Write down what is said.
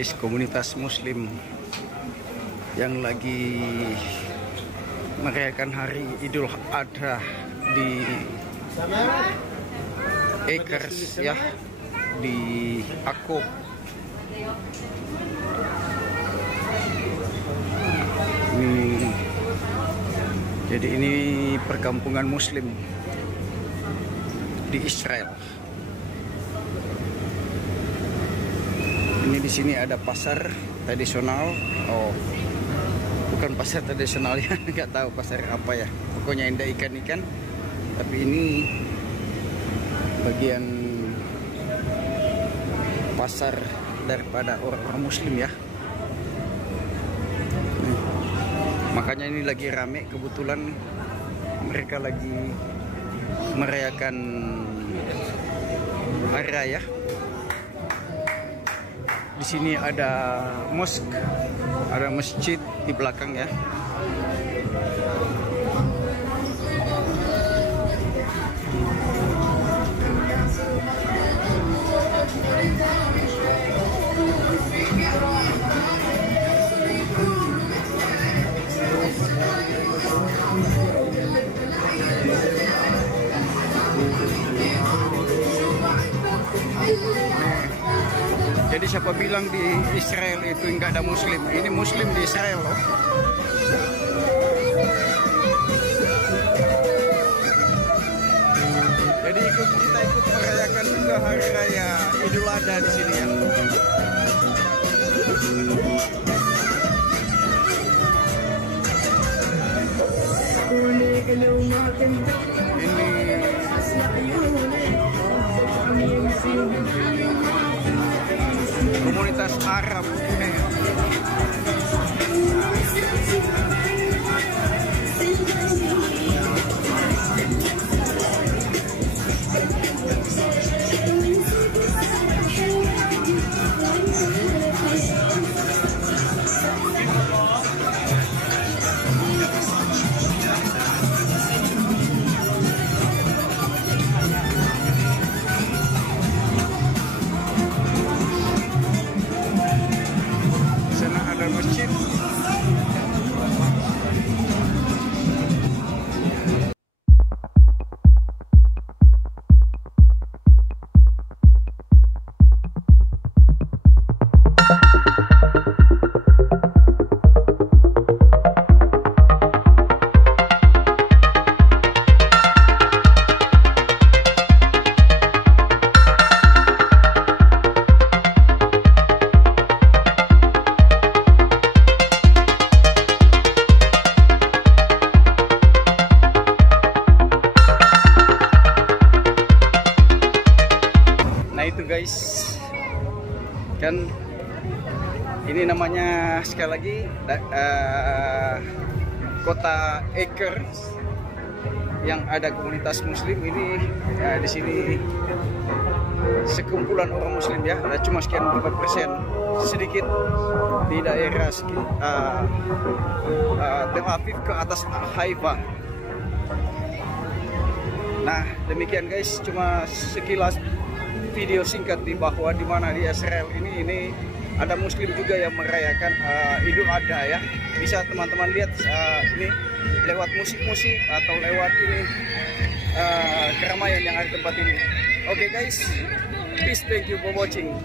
guys, komunitas muslim yang lagi merayakan hari Idul Adha di Acres ya, di Ako. Jadi ini perkampungan muslim di Israel. Ini di sini ada pasar tradisional. Oh, bukan pasar tradisional ya, nggak tahu pasar apa ya. Pokoknya indah ikan-ikan. Tapi ini bagian pasar daripada orang-orang muslim ya. Makanya ini lagi rame, kebetulan mereka lagi merayakan hari raya. Di sini ada mosque, ada masjid di belakang ya. Jadi siapa bilang di Israel itu enggak ada muslim? Ini muslim di Israel loh. Jadi kita ikut merayakan juga hari raya Idul Adha di sini ya. Ini komunitas Arab ini. Guys, kan ini namanya sekali lagi kota Acres yang ada komunitas muslim ini ya, di sini sekumpulan orang muslim ya, ada cuma sekian berapa persen sedikit di daerah Tel Aviv ke atas Haifa. Nah demikian guys, cuma sekilas video singkat di bahwa di mana di Israel ini ada muslim juga yang merayakan Idul Adha ya. Bisa teman-teman lihat ini lewat musik-musik atau lewat ini keramaian yang ada di tempat ini. Oke guys, peace, thank you for watching.